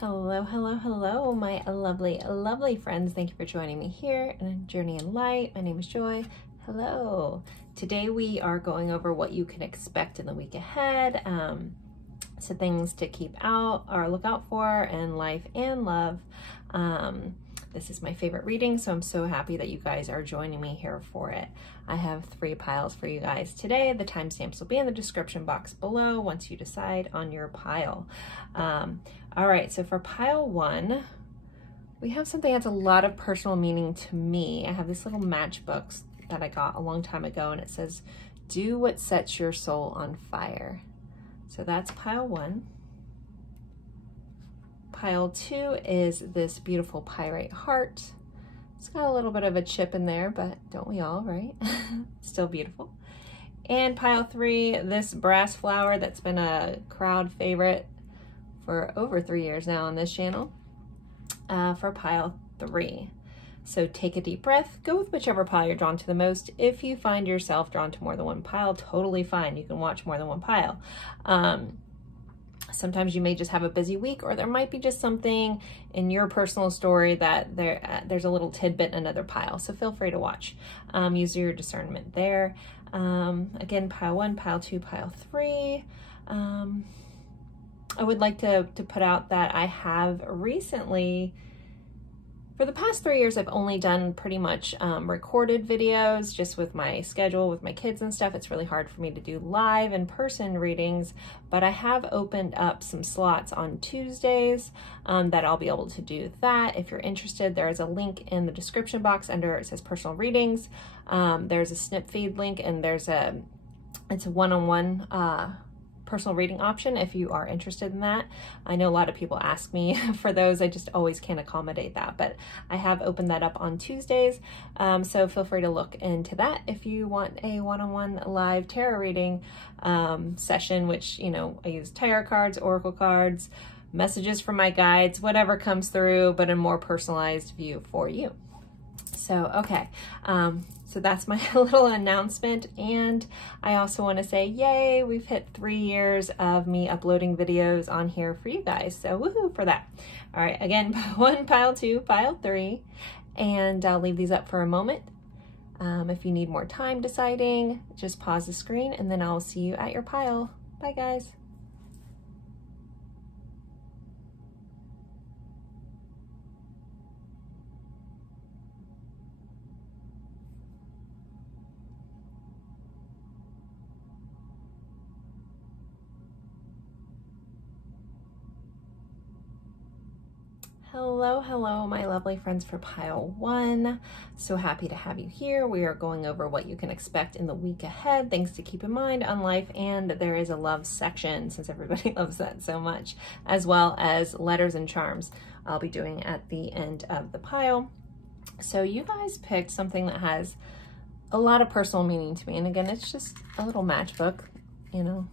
Hello, hello, hello, my lovely, lovely friends. Thank you for joining me here in A Journey in Light. My name is Joy. Hello. Today we are going over what you can expect in the week ahead. So things to keep out or look out for in life and love. This is my favorite reading, so I'm so happy that you guys are joining me here for it. I have 3 piles for you guys today. The timestamps will be in the description box below once you decide on your pile. All right, so for pile 1, we have something that's a lot of personal meaning to me. I have this little matchbook that I got a long time ago, and it says, do what sets your soul on fire. So that's pile 1. Pile 2 is this beautiful pyrite heart. It's got a little bit of a chip in there, but don't we all, right? Still beautiful. And pile 3, this brass flower that's been a crowd favorite for over 3 years now on this channel, for pile 3. So take a deep breath, go with whichever pile you're drawn to the most. If you find yourself drawn to more than one pile, totally fine. You can watch more than one pile. Sometimes you may just have a busy week, or there might be just something in your personal story that there's a little tidbit in another pile. So feel free to watch. Use your discernment there. Again, pile 1, pile 2, pile 3. I would like to put out that I have recently, for the past 3 years, I've only done pretty much recorded videos just with my schedule, with my kids and stuff. It's really hard for me to do live in-person readings, but I have opened up some slots on Tuesdays that I'll be able to do that. If you're interested, there is a link in the description box under it says personal readings. There's a snip feed link, and it's a one-on-one personal reading option if you are interested in that. I know a lot of people ask me for those. I just always can't accommodate that, but I have opened that up on Tuesdays. So feel free to look into that if you want a one-on-one live tarot reading session, which, you know, I use tarot cards, oracle cards, messages from my guides, whatever comes through, but a more personalized view for you. So, okay. So that's my little announcement, and I also want to say, yay, we've hit 3 years of me uploading videos on here for you guys, so woohoo for that. All right, again, pile 1, pile 2, pile 3, and I'll leave these up for a moment. If you need more time deciding, just pause the screen, and then I'll see you at your pile. Bye, guys. Hello, hello, my lovely friends for pile 1. So happy to have you here. We are going over what you can expect in the week ahead, things to keep in mind on life, and there is a love section since everybody loves that so much, as well as letters and charms I'll be doing at the end of the pile. So you guys picked something that has a lot of personal meaning to me, and again, it's just a little matchbook, you know.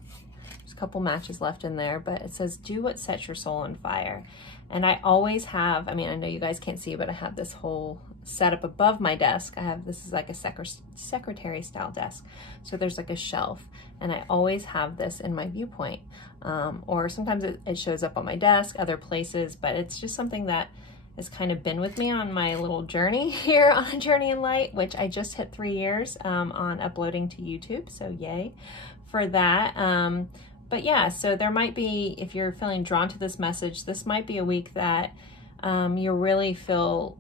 There's a couple matches left in there, but it says, do what sets your soul on fire. And I always have, I mean, I know you guys can't see, but I have this whole setup above my desk. This is like a secretary style desk. So there's like a shelf, and I always have this in my viewpoint. Or sometimes it shows up on my desk, other places, but it's just something that has kind of been with me on my little journey here on Journey in Light, which I just hit 3 years on uploading to YouTube. So yay for that. But yeah, so there might be, if you're feeling drawn to this message, this might be a week that you really feel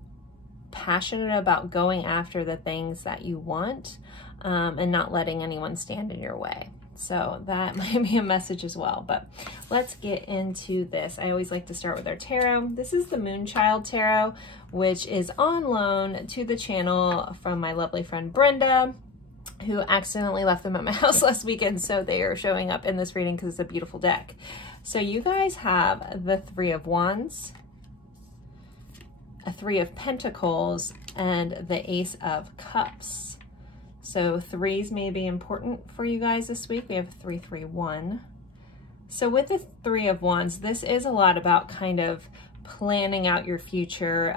passionate about going after the things that you want and not letting anyone stand in your way. So that might be a message as well, but let's get into this. I always like to start with our tarot. This is the Moonchild Tarot, which is on loan to the channel from my lovely friend Brenda, who accidentally left them at my house last weekend, so they are showing up in this reading because it's a beautiful deck. So you guys have the 3 of Wands, a 3 of Pentacles, and the Ace of Cups. So 3s may be important for you guys this week. We have 3, 3, 1. So with the 3 of Wands, this is a lot about kind of planning out your future.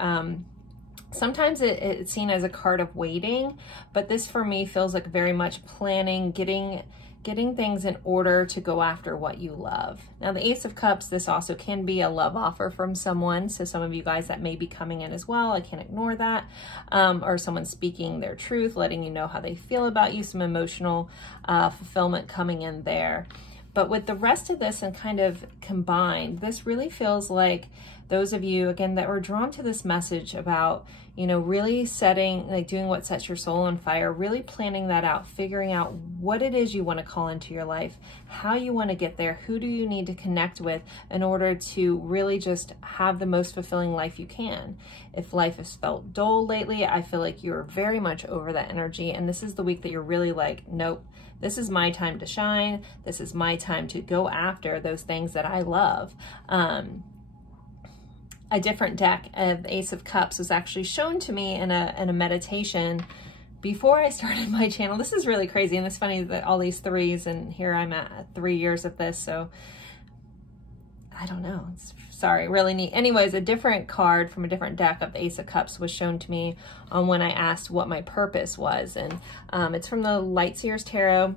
Sometimes it's seen as a card of waiting, but this for me feels like very much planning, getting getting things in order to go after what you love. Now the Ace of Cups, this also can be a love offer from someone. So some of you guys that may be coming in as well, I can't ignore that. Or someone speaking their truth, letting you know how they feel about you, some emotional fulfillment coming in there. But with the rest of this and kind of combined, this really feels like those of you, again, that were drawn to this message about, you know, really setting, like doing what sets your soul on fire, really planning that out, figuring out what it is you want to call into your life, how you want to get there, who do you need to connect with in order to really just have the most fulfilling life you can. If life has felt dull lately, I feel like you're very much over that energy. And this is the week that you're really like, nope, this is my time to shine. This is my time to go after those things that I love. A different deck of the Ace of Cups was actually shown to me in a meditation before I started my channel. This is really crazy, and it's funny that all these threes, and here I'm at 3 years of this, so I don't know. Sorry, really neat. Anyways, a different card from a different deck of the Ace of Cups was shown to me when I asked what my purpose was, and it's from the Light Seers Tarot.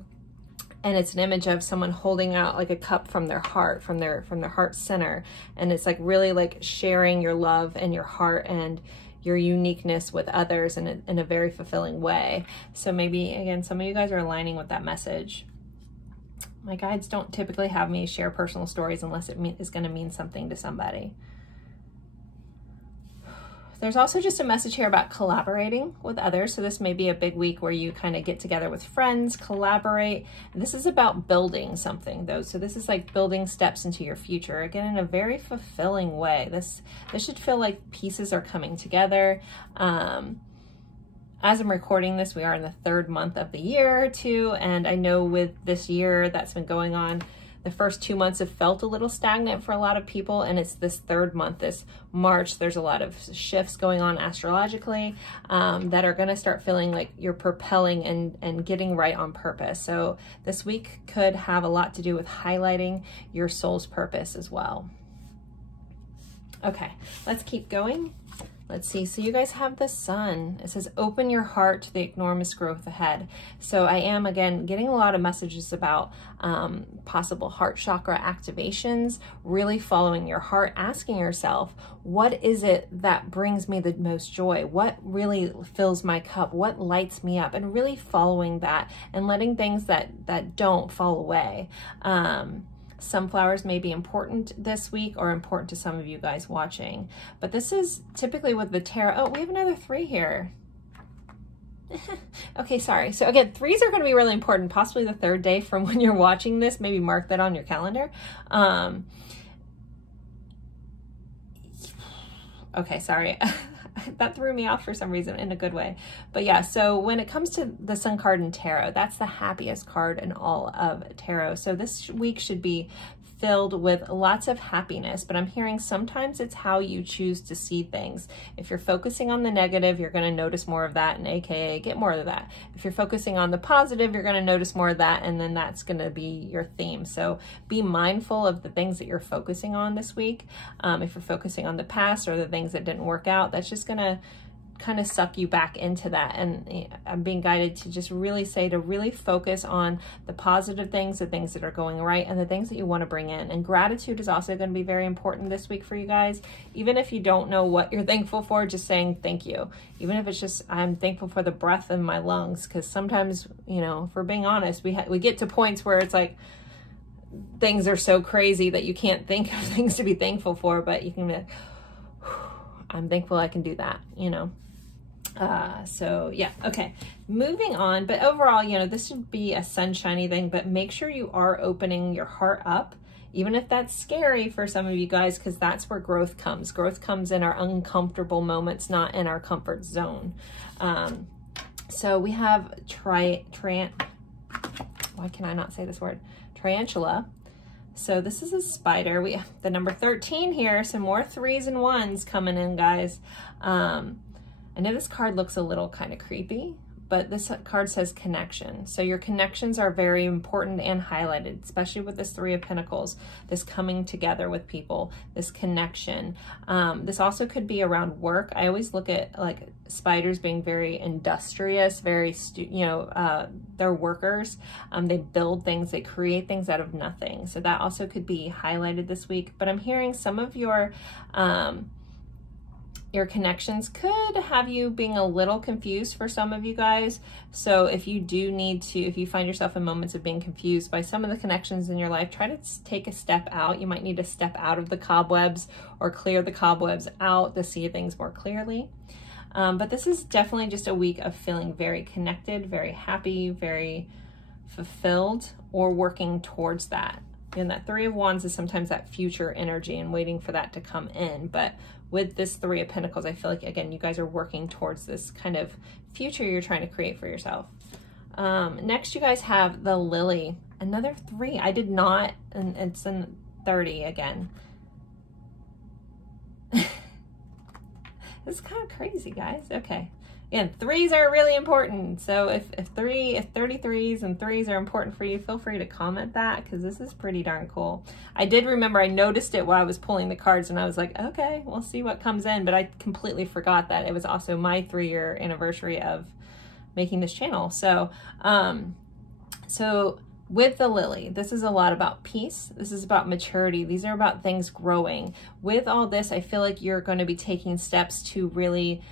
And it's an image of someone holding out like a cup from their heart, from their heart center. And it's like really like sharing your love and your heart and your uniqueness with others in a very fulfilling way. So maybe, again, some of you guys are aligning with that message. My guides don't typically have me share personal stories unless it is going to mean something to somebody. There's also just a message here about collaborating with others. So this may be a big week where you kind of get together with friends, collaborate. This is about building something though. So this is like building steps into your future, again, in a very fulfilling way. This should feel like pieces are coming together. As I'm recording this, we are in the 3rd month of the year too. And I know with this year that's been going on, the first 2 months have felt a little stagnant for a lot of people, and it's this 3rd month, this March, there's a lot of shifts going on astrologically that are going to start feeling like you're propelling and getting right on purpose. So this week could have a lot to do with highlighting your soul's purpose as well. Okay, let's keep going. Let's see, so you guys have the Sun. It says, open your heart to the enormous growth ahead. So I am, again, getting a lot of messages about possible heart chakra activations, really following your heart, asking yourself, what is it that brings me the most joy? What really fills my cup? What lights me up? And really following that and letting things that don't fall away. Sunflowers may be important this week or important to some of you guys watching, but this is typically with the tarot. Oh, we have another 3 here. Okay, sorry. So again, 3s are going to be really important, possibly the 3rd day from when you're watching this. Maybe mark that on your calendar. Okay, sorry. That threw me off for some reason in a good way. But yeah, so when it comes to the Sun card in tarot, that's the happiest card in all of tarot. So this week should be filled with lots of happiness, but I'm hearing sometimes it's how you choose to see things. If you're focusing on the negative, you're going to notice more of that, and AKA get more of that. If you're focusing on the positive, you're going to notice more of that, and then that's going to be your theme. So be mindful of the things that you're focusing on this week. If you're focusing on the past or the things that didn't work out, that's just going to kind of suck you back into that. And I'm being guided to just really say to really focus on the positive things, the things that are going right, and the things that you want to bring in. And gratitude is also going to be very important this week for you guys. Even if you don't know what you're thankful for, just saying thank you. Even if it's just, I'm thankful for the breath in my lungs, because sometimes, you know, if we're being honest, we get to points where it's like things are so crazy that you can't think of things to be thankful for, but you can be like, I'm thankful I can do that, you know. So yeah, okay, moving on. But overall, you know, this should be a sunshiny thing, but make sure you are opening your heart up, even if that's scary for some of you guys, because that's where growth comes. Growth comes in our uncomfortable moments, not in our comfort zone. So we have why can I not say this word? Tarantula. So this is a spider. We have the number 13 here, some more 3s and 1s coming in, guys. I know this card looks a little kind of creepy, but this card says connection. So your connections are very important and highlighted, especially with this Three of Pentacles, this coming together with people, this connection. This also could be around work. I always look at like spiders being very industrious, very, they're workers. They build things, they create things out of nothing. So that also could be highlighted this week. But I'm hearing some of your connections could have you being a little confused for some of you guys. So if you do need to, if you find yourself in moments of being confused by some of the connections in your life, try to take a step out. You might need to step out of the cobwebs or clear the cobwebs out to see things more clearly. But this is definitely just a week of feeling very connected, very happy, very fulfilled, or working towards that. And that Three of Wands is sometimes that future energy and waiting for that to come in. But with this Three of Pentacles, I feel like, again, you guys are working towards this kind of future you're trying to create for yourself. Next, you guys have the Lily, another 3. I did not, and it's in 30 again. It's kind of crazy, guys. Okay. Again, 3s are really important. So if 33s and 3s are important for you, feel free to comment that, because this is pretty darn cool. I did remember, I noticed it while I was pulling the cards, and I was like, okay, we'll see what comes in. But I completely forgot that it was also my 3-year anniversary of making this channel. So, with the Lily, this is a lot about peace. This is about maturity. These are about things growing. With all this, I feel like you're going to be taking steps to really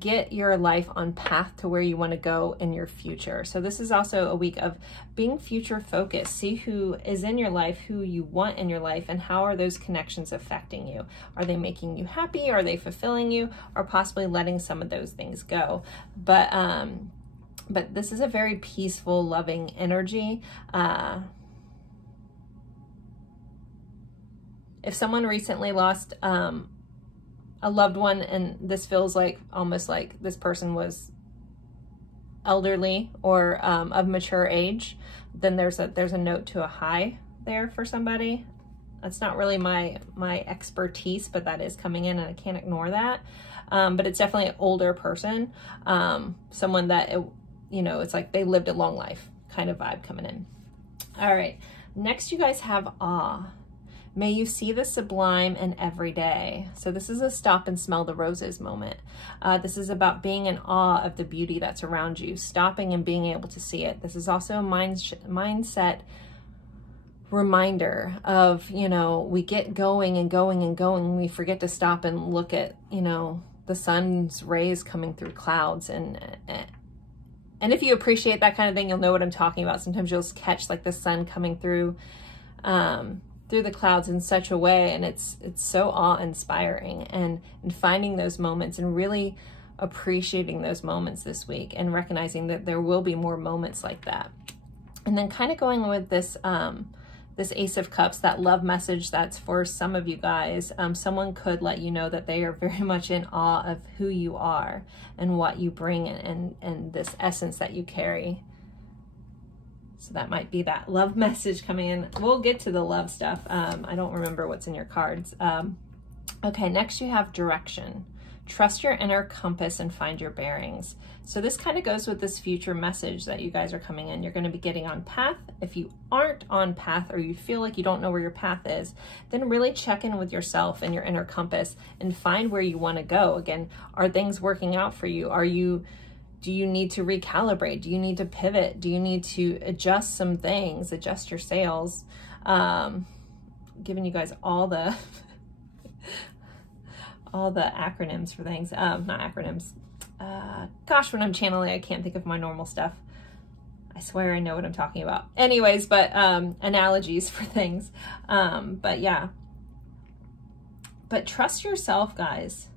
get your life on path to where you want to go in your future. So this is also a week of being future focused. See who is in your life, who you want in your life, and how are those connections affecting you? Are they making you happy? Are they fulfilling you? Or possibly letting some of those things go? But this is a very peaceful, loving energy. If someone recently lost a loved one, and this feels like almost like this person was elderly or of mature age, then there's a note to a high there for somebody. That's not really my expertise, but that is coming in, and I can't ignore that. But it's definitely an older person, someone that it's like they lived a long life kind of vibe coming in. All right, next you guys have awe. May you see the sublime in every day. So this is a stop and smell the roses moment. This is about being in awe of the beauty that's around you, stopping and being able to see it. This is also a mindset reminder of, we get going and going and going, and we forget to stop and look at, the sun's rays coming through clouds. And if you appreciate that kind of thing, you'll know what I'm talking about. Sometimes you'll catch like the sun coming through the clouds in such a way, and it's so awe-inspiring, and finding those moments and really appreciating those moments this week, and recognizing that there will be more moments like that. And then kind of going with this this Ace of Cups, that love message that's for some of you guys. Someone could let you know that they are very much in awe of who you are and what you bring, and this essence that you carry. So that might be that love message coming in. We'll get to the love stuff. I don't remember what's in your cards. Okay, next you have direction. Trust your inner compass and find your bearings. So this kind of goes with this future message that you guys are coming in. You're going to be getting on path. If you aren't on path, or you feel like you don't know where your path is, then really check in with yourself and your inner compass and find where you want to go. Again, are things working out for you? Do you need to recalibrate? Do you need to pivot? Do you need to adjust some things, adjust your sails? Giving you guys all the acronyms for things. Not acronyms. Gosh, when I'm channeling, I can't think of my normal stuff. I swear I know what I'm talking about. Anyways, but analogies for things. But yeah. But trust yourself, guys.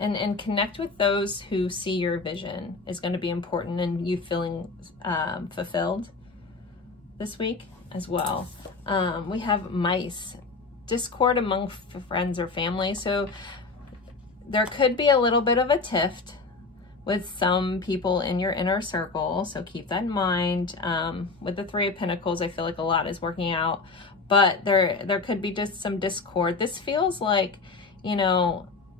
And connect with those who see your vision is going to be important, and you feeling fulfilled this week as well. We have mice. Discord among friends or family. So there could be a little bit of a tiff with some people in your inner circle. So keep that in mind. With the Three of Pentacles, I feel like a lot is working out, but there could be just some discord. This feels like,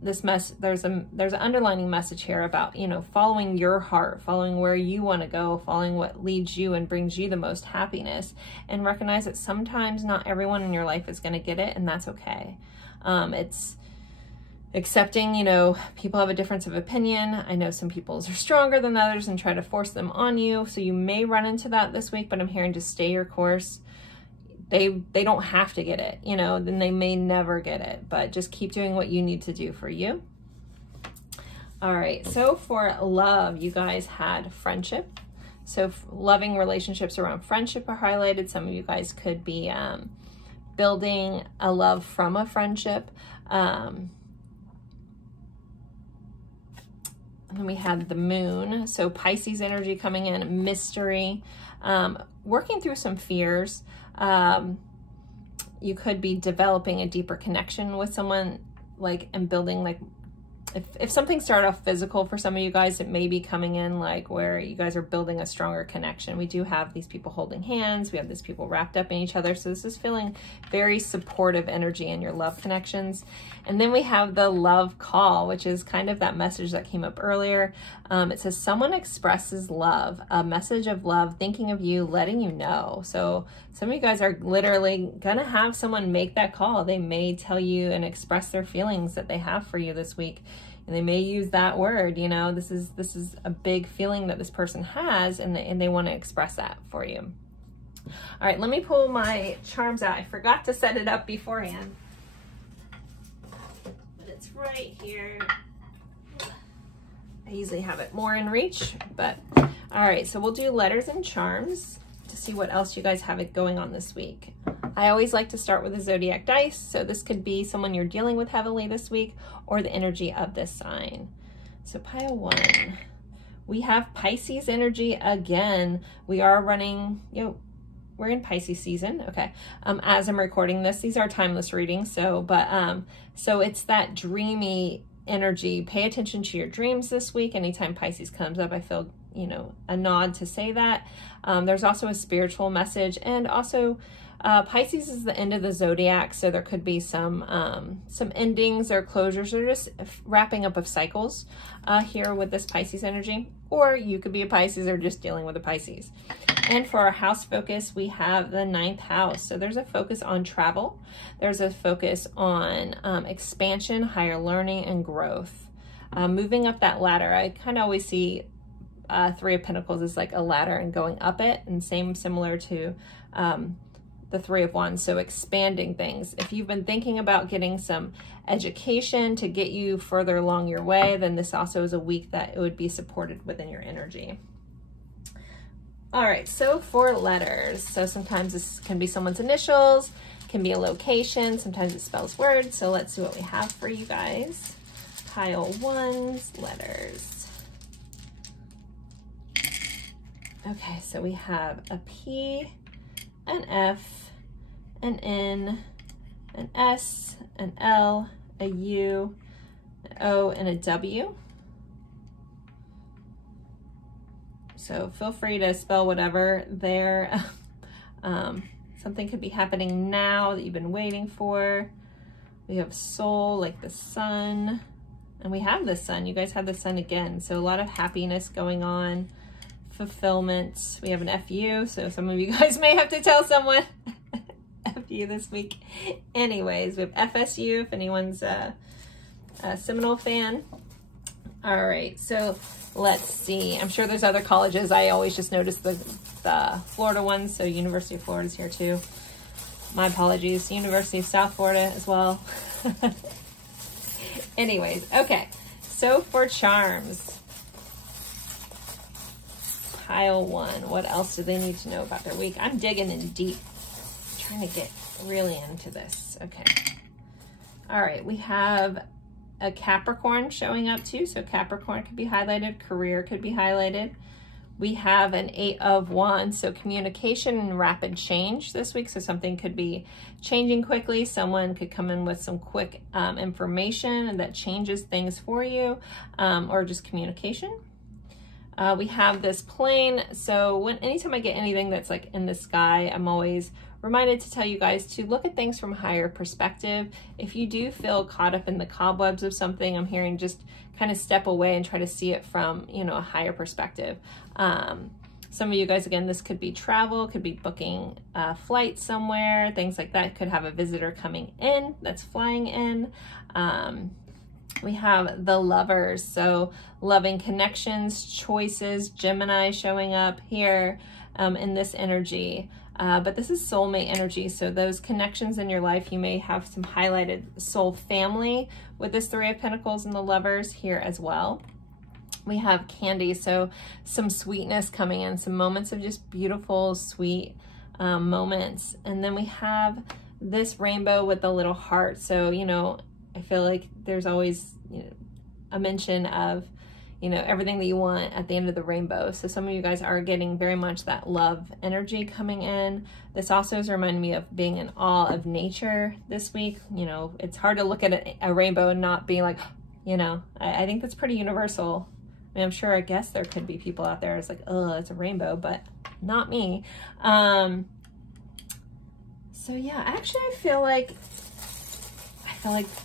there's an underlining message here about, you know, following your heart, following where you want to go, following what leads you and brings you the most happiness, and recognize that sometimes not everyone in your life is going to get it, and that's okay. It's accepting, you know, people have a difference of opinion. I know some people are stronger than others and try to force them on you. So you may run into that this week, but I'm hearing just stay your course. They don't have to get it, you know, then they may never get it, but just keep doing what you need to do for you. All right, so for love, you guys had friendship. So loving relationships around friendship are highlighted. Some of you guys could be building a love from a friendship. And then we had the moon. So Pisces energy coming in, mystery, working through some fears. You could be developing a deeper connection with someone, like, and building, like, if something started off physical for some of you guys, it may be coming in like where you guys are building a stronger connection. We do have these people holding hands. We have these people wrapped up in each other. So this is feeling very supportive energy in your love connections. And then we have the love call, which is kind of that message that came up earlier. It says someone expresses love, a message of love, thinking of you, letting you know. So some of you guys are literally gonna have someone make that call. They may tell you and express their feelings that they have for you this week. And they may use that word, you know, this is a big feeling that this person has, and they want to express that for you. All right, let me pull my charms out. I forgot to set it up beforehand, but it's right here. I usually have it more in reach, but all right, so we'll do letters and charms to see what else you guys have it going on this week. I always like to start with the zodiac dice. So this could be someone you're dealing with heavily this week, or the energy of this sign. So pile 1, we have Pisces energy again. We are running, you know, we're in Pisces season. Okay. As I'm recording this, these are timeless readings. So, so it's that dreamy energy. Pay attention to your dreams this week. Anytime Pisces comes up, I feel, you know, a nod to say that. There's also a spiritual message, and also Pisces is the end of the zodiac, so there could be some endings or closures, or just wrapping up of cycles here with this Pisces energy. Or you could be a Pisces or just dealing with a Pisces. And for our house focus, we have the 9th house. So there's a focus on travel. There's a focus on expansion, higher learning, and growth. Moving up that ladder. I kind of always see 3 of Pentacles as like a ladder and going up it, and similar to the 3 of Wands, so expanding things. If you've been thinking about getting some education to get you further along your way, then this also is a week that it would be supported within your energy. All right, so for letters, so sometimes this can be someone's initials, can be a location, sometimes it spells words. So let's see what we have for you guys. Pile 1's letters. Okay, so we have a P, an F, an N, an S, an L, a U, an O, and a W. So feel free to spell whatever there. Something could be happening now that you've been waiting for. We have soul, like the sun, and we have the sun. You guys have the sun again. So a lot of happiness going on, fulfillment. We have an FU, so some of you guys may have to tell someone FU this week. Anyways, we have FSU if anyone's a Seminole fan. All right, so let's see. I'm sure there's other colleges. I always just notice the Florida ones, so University of Florida is here too. My apologies, University of South Florida as well. Anyways, okay, so for charms, pile 1, what else do they need to know about their week? I'm digging in deep, trying to get really into this. Okay, all right, we have a Capricorn showing up too, so Capricorn could be highlighted, career could be highlighted. We have an 8 of Wands, so communication and rapid change this week. So something could be changing quickly. Someone could come in with some quick information that changes things for you, or just communication. We have this plane. So anytime I get anything that's like in the sky, I'm always reminded to tell you guys to look at things from a higher perspective. If you do feel caught up in the cobwebs of something, I'm hearing just kind of step away and try to see it from, you know, a higher perspective. Some of you guys, again, this could be travel, could be booking a flight somewhere, things like that. Could have a visitor coming in that's flying in. We have the Lovers, so loving connections, choices, Gemini showing up here in this energy. But this is soulmate energy, so those connections in your life, you may have some highlighted soul family with this Three of Pentacles and the Lovers here as well. We have Candy, so some sweetness coming in, some moments of just beautiful, sweet moments. And then we have this rainbow with the little heart. So, you know, I feel like there's always, you know, a mention of, you know, everything that you want at the end of the rainbow. So some of you guys are getting very much that love energy coming in. This also is reminding me of being in awe of nature this week. You know, it's hard to look at a rainbow and not be like, you know, I think that's pretty universal. I mean, I'm sure, I guess there could be people out there, it's like, oh, it's a rainbow, but not me. So yeah, actually I feel like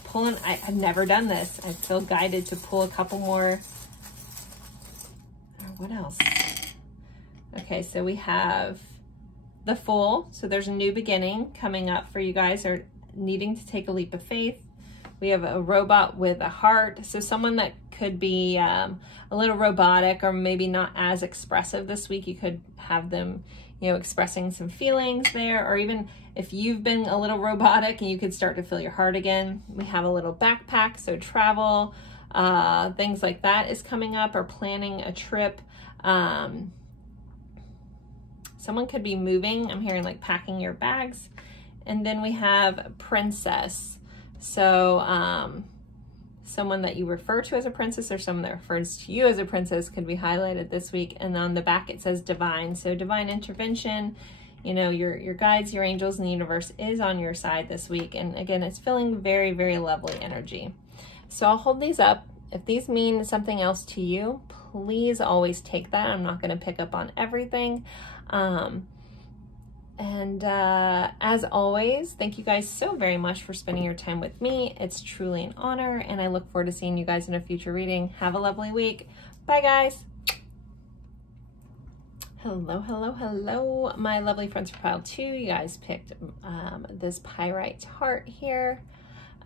pulling, I've never done this. I feel guided to pull a couple more. What else? Okay, so we have the Fool. So there's a new beginning coming up for you guys or needing to take a leap of faith. We have a robot with a heart. So someone that could be a little robotic or maybe not as expressive this week. You could have them, you know, expressing some feelings there, or even if you've been a little robotic and you could start to feel your heart again. We have a little backpack, so travel, things like that is coming up, or planning a trip. Someone could be moving. I'm hearing like packing your bags. And then we have Princess. So someone that you refer to as a princess or someone that refers to you as a princess could be highlighted this week. And on the back it says divine. So divine intervention, you know, your guides, your angels, and the universe is on your side this week. And again, it's feeling very, very lovely energy. So I'll hold these up. If these mean something else to you, please always take that. I'm not going to pick up on everything. As always, thank you guys so very much for spending your time with me. It's truly an honor, and I look forward to seeing you guys in a future reading. Have a lovely week. Bye, guys. Hello, hello, hello, my lovely friends for pile 2. You guys picked this pyrite heart here.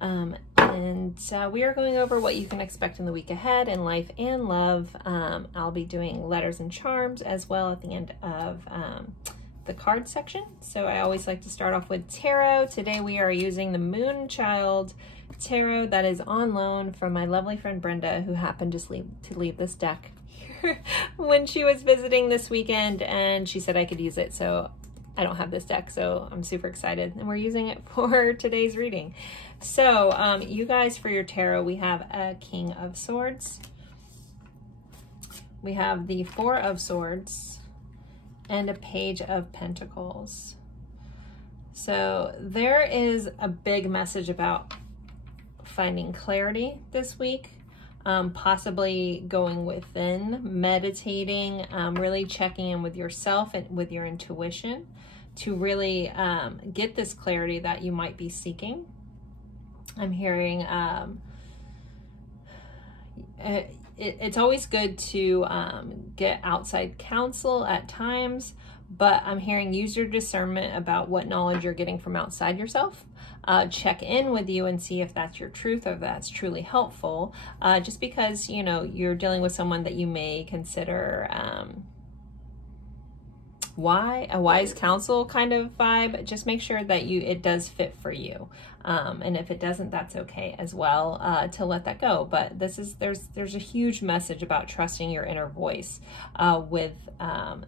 We are going over what you can expect in the week ahead in life and love. I'll be doing letters and charms as well at the end of the card section. So I always like to start off with tarot. Today we are using the Moonchild Tarot that is on loan from my lovely friend Brenda, who happened to leave this deck here when she was visiting this weekend, and she said I could use it. So I don't have this deck, so I'm super excited, and we're using it for today's reading. So you guys, for your tarot, we have a King of Swords, we have the Four of Swords, and a Page of Pentacles. So there is a big message about finding clarity this week, possibly going within, meditating, really checking in with yourself and with your intuition to really get this clarity that you might be seeking. I'm hearing it's always good to get outside counsel at times, but I'm hearing use your discernment about what knowledge you're getting from outside yourself. Check in with you and see if that's your truth or if that's truly helpful. Just because, you know, you're dealing with someone that you may consider a wise counsel kind of vibe, just make sure that it does fit for you. And if it doesn't, that's okay as well, to let that go. But there's a huge message about trusting your inner voice with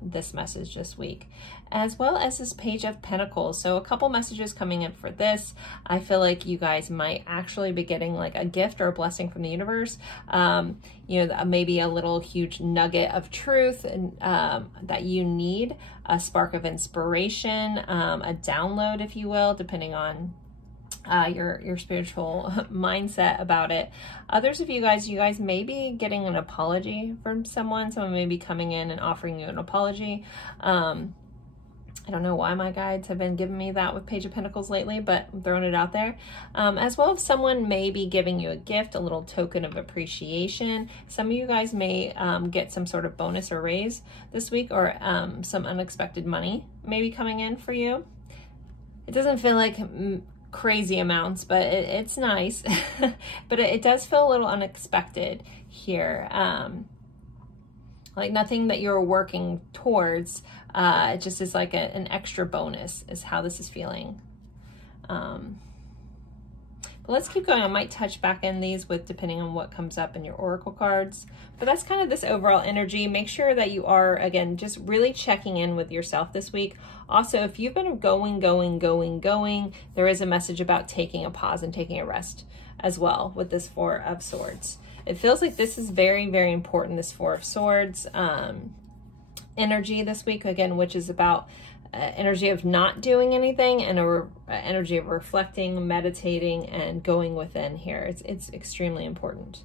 this message this week, as well as this Page of Pentacles. So a couple messages coming in for this. I feel like you guys might actually be getting like a gift or a blessing from the universe. You know, maybe a little huge nugget of truth and that you need, a spark of inspiration, a download, if you will, depending on your spiritual mindset about it. Others of you guys may be getting an apology from someone may be coming in and offering you an apology. I don't know why my guides have been giving me that with Page of Pentacles lately, but I'm throwing it out there. As well, if someone may be giving you a gift, a little token of appreciation. Some of you guys may get some sort of bonus or raise this week, or some unexpected money maybe coming in for you. It doesn't feel like crazy amounts, but it's nice. But it does feel a little unexpected here. Like nothing that you're working towards. It just is like an extra bonus is how this is feeling. But let's keep going. I might touch back in these with depending on what comes up in your oracle cards. But that's kind of this overall energy. Make sure that you are, again, just really checking in with yourself this week. Also, if you've been going, there is a message about taking a pause and taking a rest as well with this Four of Swords. It feels like this is very, very important, this Four of Swords energy this week, again, which is about energy of not doing anything and energy of reflecting, meditating, and going within here. It's extremely important.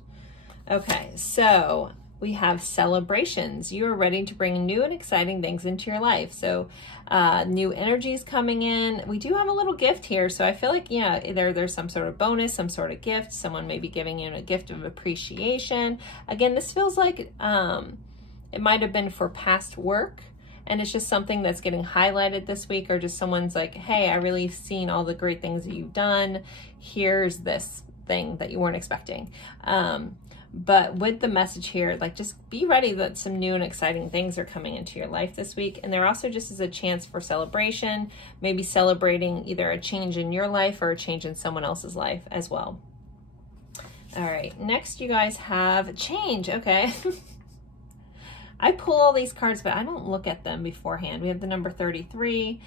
Okay, so we have celebrations. You are ready to bring new and exciting things into your life. So new energies coming in. We do have a little gift here. So I feel like, yeah, there's some sort of bonus, some sort of gift. Someone may be giving you a gift of appreciation. Again, this feels like it might have been for past work. And it's just something that's getting highlighted this week, or just someone's like, hey, I really seen all the great things that you've done. Here's this thing that you weren't expecting. But with the message here, like, just be ready that some new and exciting things are coming into your life this week. And there also just is a chance for celebration, maybe celebrating either a change in your life or a change in someone else's life as well. All right, next you guys have change. Okay. I pull all these cards, but I don't look at them beforehand. We have the number 33.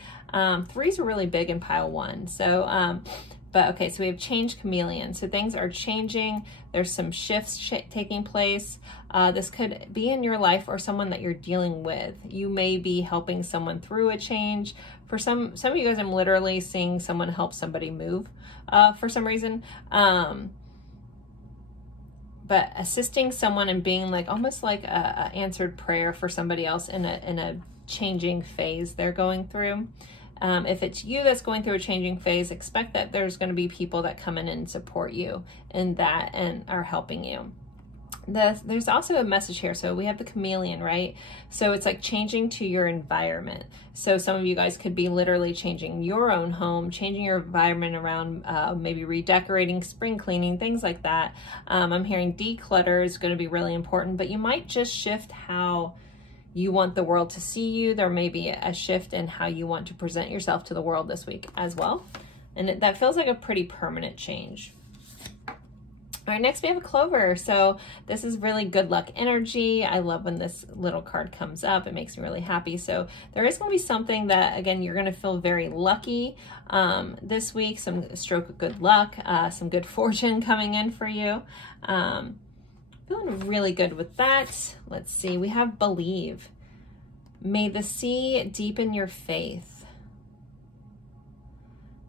Threes are really big in pile 1. So, but okay, so we have change, chameleon. So things are changing. There's some shifts taking place. This could be in your life or someone that you're dealing with. You may be helping someone through a change. For some of you guys, I'm literally seeing someone help somebody move for some reason. But assisting someone and being like almost like a answered prayer for somebody else in a changing phase they're going through. If it's you that's going through a changing phase, expect that there's going to be people that come in and support you in that and are helping you. There's also a message here. So we have the chameleon, right? So it's like changing to your environment. So some of you guys could be literally changing your own home, changing your environment around, maybe redecorating, spring cleaning, things like that. I'm hearing declutter is going to be really important, but you might just shift how you want the world to see you. There may be a shift in how you want to present yourself to the world this week as well. And that feels like a pretty permanent change. All right, next we have a clover. So this is really good luck energy. I love when this little card comes up. It makes me really happy. So there is going to be something that, again, you're going to feel very lucky this week. Some stroke of good luck, some good fortune coming in for you. Feeling really good with that. Let's see. We have believe. May the sea deepen your faith.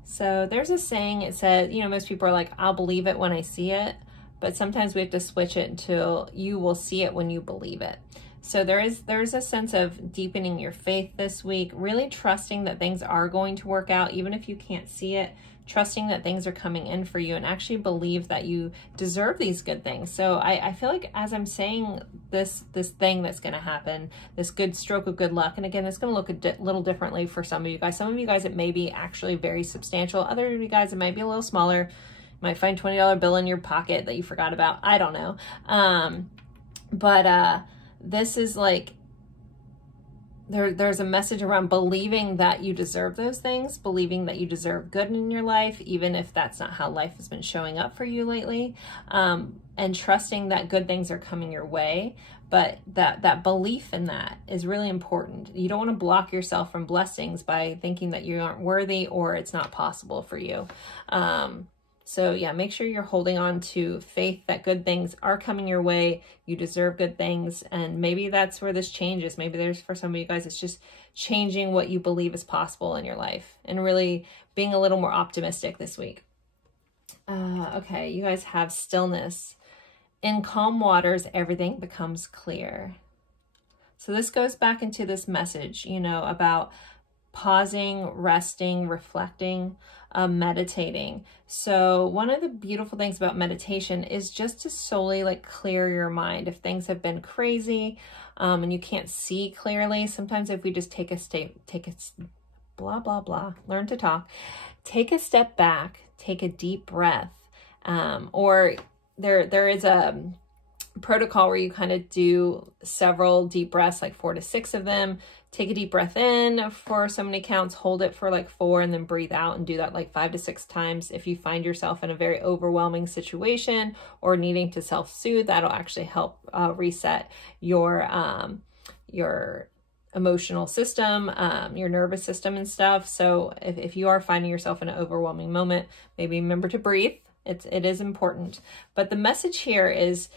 So there's a saying, it said, you know, most people are like, I'll believe it when I see it, but sometimes we have to switch it until you will see it when you believe it. So there's a sense of deepening your faith this week, really trusting that things are going to work out, even if you can't see it, trusting that things are coming in for you, and actually believe that you deserve these good things. So I feel like as I'm saying this thing that's going to happen, this good stroke of good luck, and again, it's going to look a little differently for some of you guys. Some of you guys, it may be actually very substantial. Other of you guys, it might be a little smaller. You might find a $20 bill in your pocket that you forgot about. I don't know. This is like, there's a message around believing that you deserve those things, believing that you deserve good in your life, even if that's not how life has been showing up for you lately, and trusting that good things are coming your way. But that belief in that is really important. You don't want to block yourself from blessings by thinking that you aren't worthy or it's not possible for you. So yeah, make sure you're holding on to faith that good things are coming your way. You deserve good things. And maybe that's where this changes. Maybe there's, for some of you guys, it's just changing what you believe is possible in your life and really being a little more optimistic this week. Okay, you guys have stillness. In calm waters, everything becomes clear. So this goes back into this message, you know, about pausing, resting, reflecting, meditating. So one of the beautiful things about meditation is just to solely like clear your mind. If things have been crazy and you can't see clearly, sometimes if we just take a blah, blah, blah, learn to talk, take a step back, take a deep breath, or there is a protocol where you kind of do several deep breaths, like 4 to 6 of them. Take a deep breath in for so many counts, hold it for like 4, and then breathe out, and do that like 5 to 6 times. If you find yourself in a very overwhelming situation or needing to self-soothe, that'll actually help reset your emotional system, your nervous system and stuff. So if you are finding yourself in an overwhelming moment, maybe remember to breathe. It is important. But the message here is,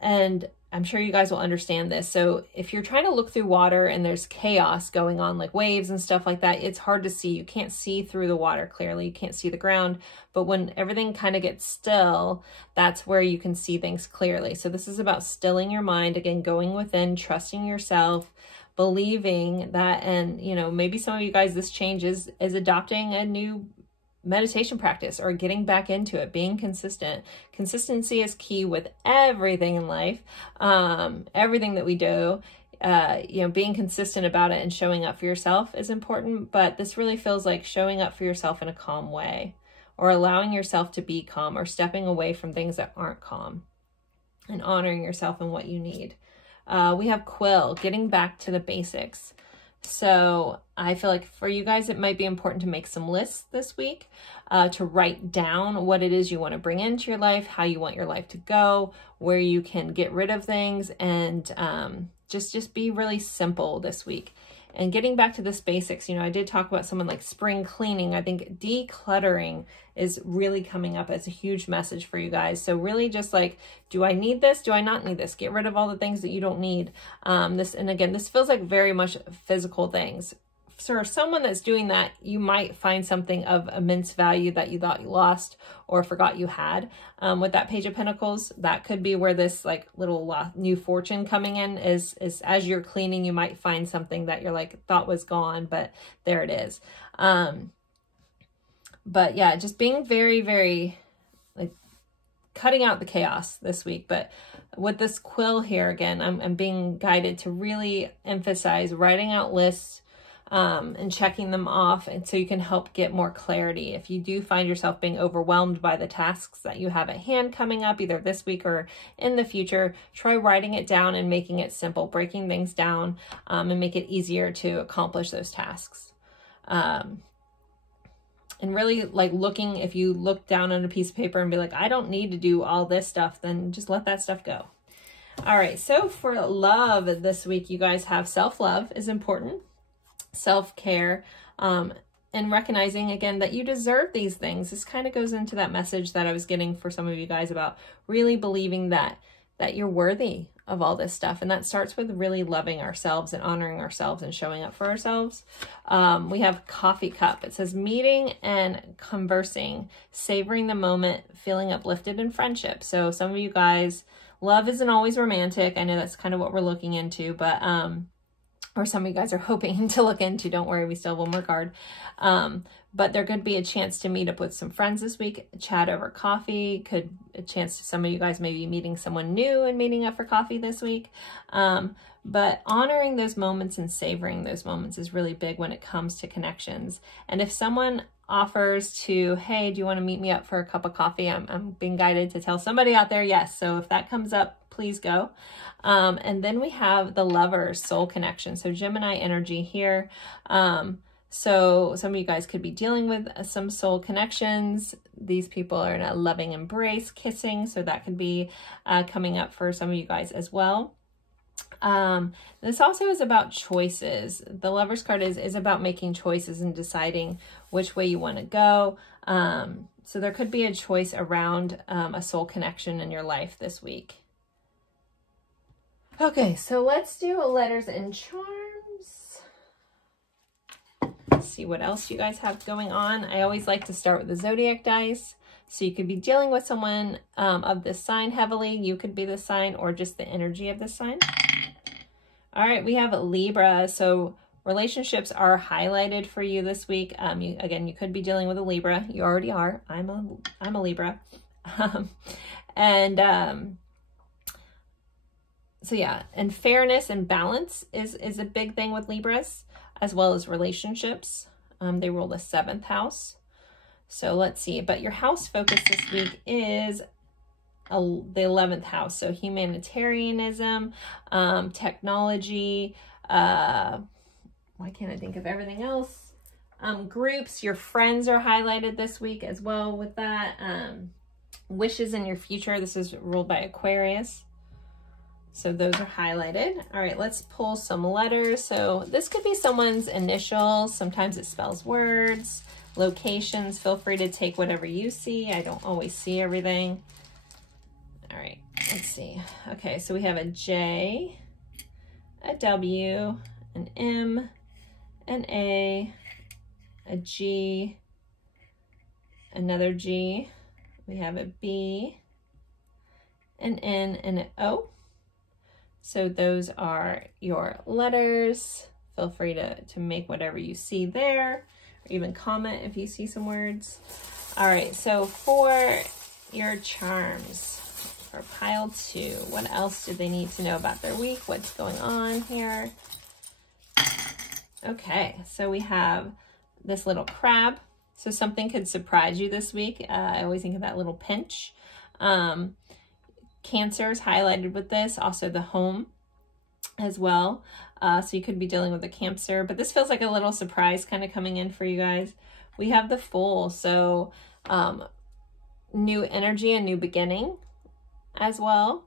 and I'm sure you guys will understand this. So if you're trying to look through water and there's chaos going on, like waves and stuff like that, it's hard to see. You can't see through the water clearly. You can't see the ground. But when everything kind of gets still, that's where you can see things clearly. So this is about stilling your mind, again, going within, trusting yourself, believing that, and you know, maybe some of you guys, this change is adopting a new meditation practice or getting back into it, being consistent. Consistency is key with everything in life, everything that we do. You know, being consistent about it and showing up for yourself is important, but this really feels like showing up for yourself in a calm way, or allowing yourself to be calm, or stepping away from things that aren't calm and honoring yourself and what you need. We have Quill, getting back to the basics. So I feel like for you guys, it might be important to make some lists this week, to write down what it is you want to bring into your life, how you want your life to go, where you can get rid of things, and just be really simple this week. And getting back to this basics, you know, I did talk about someone like spring cleaning. I think decluttering is really coming up as a huge message for you guys. So really just like, do I need this? Do I not need this? Get rid of all the things that you don't need. And again, this feels like very much physical things. So for someone that's doing that, you might find something of immense value that you thought you lost or forgot you had. With that Page of Pentacles, that could be where this like little new fortune coming in is as you're cleaning, you might find something that you're like thought was gone, but there it is. But yeah, just being very, very like cutting out the chaos this week. But with this Quill here, again, I'm being guided to really emphasize writing out lists, and checking them off, and so you can help get more clarity. If you do find yourself being overwhelmed by the tasks that you have at hand coming up, either this week or in the future, try writing it down and making it simple, breaking things down, and make it easier to accomplish those tasks. And really like looking, if you look down on a piece of paper and be like, I don't need to do all this stuff, then just let that stuff go. All right, so for love this week, you guys have self-love is important. Self-care, and recognizing again that you deserve these things. This kind of goes into that message that I was getting for some of you guys about really believing that you're worthy of all this stuff. And that starts with really loving ourselves and honoring ourselves and showing up for ourselves. We have Coffee Cup. It says meeting and conversing, savoring the moment, feeling uplifted in friendship. So some of you guys, love isn't always romantic. I know that's kind of what we're looking into, but or some of you guys are hoping to look into. Don't worry, we still have one more card. But there could be a chance to meet up with some friends this week, chat over coffee, could a chance to some of you guys maybe meeting someone new and meeting up for coffee this week. But honoring those moments and savoring those moments is really big when it comes to connections. And if someone offers to, hey, do you want to meet me up for a cup of coffee? I'm being guided to tell somebody out there yes. So if that comes up, please go. And then we have the Lovers soul connection. So Gemini energy here. So some of you guys could be dealing with some soul connections. These people are in a loving embrace, kissing. So that could be coming up for some of you guys as well. This also is about choices. The Lovers card is about making choices and deciding which way you want to go. So there could be a choice around a soul connection in your life this week. Okay, so let's do letters and charms. Let's see what else you guys have going on. I always like to start with the zodiac dice. So you could be dealing with someone of this sign heavily. You could be the sign or just the energy of the sign. All right, we have Libra. So Relationships are highlighted for you this week. Again, you could be dealing with a Libra. You already are. I'm a Libra. So yeah, and fairness and balance is a big thing with Libras, as well as relationships. They rule the 7th house. So let's see, but your house focus this week is the 11th house. So humanitarianism, technology, why can't I think of everything else? Groups, your friends are highlighted this week as well with that. Wishes in your future. This is ruled by Aquarius. So those are highlighted. All right, let's pull some letters. So this could be someone's initials. Sometimes it spells words, locations. Feel free to take whatever you see. I don't always see everything. All right, let's see. Okay, so we have a J, a W, an M, an A G, another G. We have a B, an N, and an O. So those are your letters. Feel free to make whatever you see there, or even comment if you see some words. All right, so for your charms for pile 2, what else do they need to know about their week? What's going on here? Okay, so we have this little crab. So something could surprise you this week. I always think of that little pinch. Cancer is highlighted with this, also the home as well. So you could be dealing with a Cancer, but this feels like a little surprise kind of coming in for you guys. We have the Fool, so new energy and new beginning as well.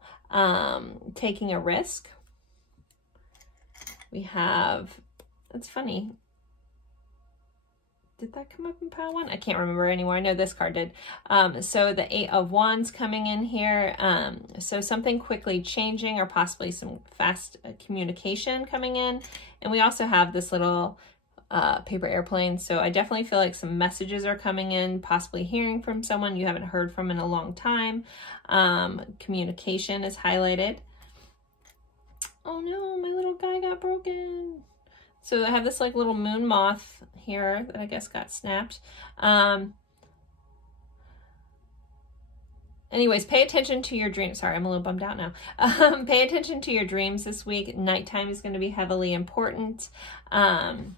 Taking a risk. We have, that's funny. Did that come up in pile 1? I can't remember anymore. I know this card did. So the 8 of Wands coming in here. So something quickly changing, or possibly some fast communication coming in. And we also have this little paper airplane. So I definitely feel like some messages are coming in, possibly hearing from someone you haven't heard from in a long time. Communication is highlighted. Oh no, my little guy got broken. So I have this like little moon moth here that I guess got snapped. Anyways, pay attention to your dreams. Sorry, I'm a little bummed out now. Pay attention to your dreams this week. Nighttime is going to be heavily important. And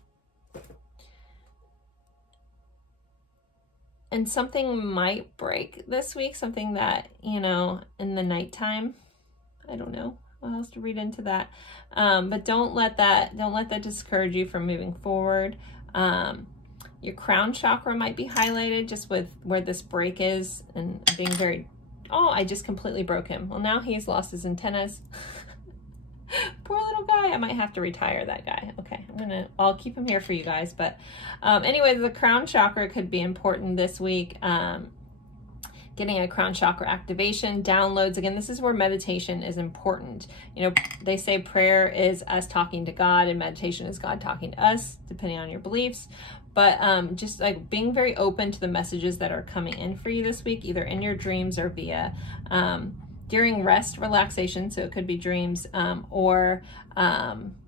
something might break this week. Something that, you know, in the nighttime. I don't know what else to read into that. But don't let that discourage you from moving forward. Your crown chakra might be highlighted just with where this break is, and being very, oh, I just completely broke him. Well, now he's lost his antennas. Poor little guy. I might have to retire that guy. Okay, I'll keep him here for you guys. But anyway, the crown chakra could be important this week. Getting a crown chakra activation, downloads. Again, this is where meditation is important. You know, they say prayer is us talking to God and meditation is God talking to us, depending on your beliefs. But just like being very open to the messages that are coming in for you this week, either in your dreams or via during rest, relaxation. So it could be dreams or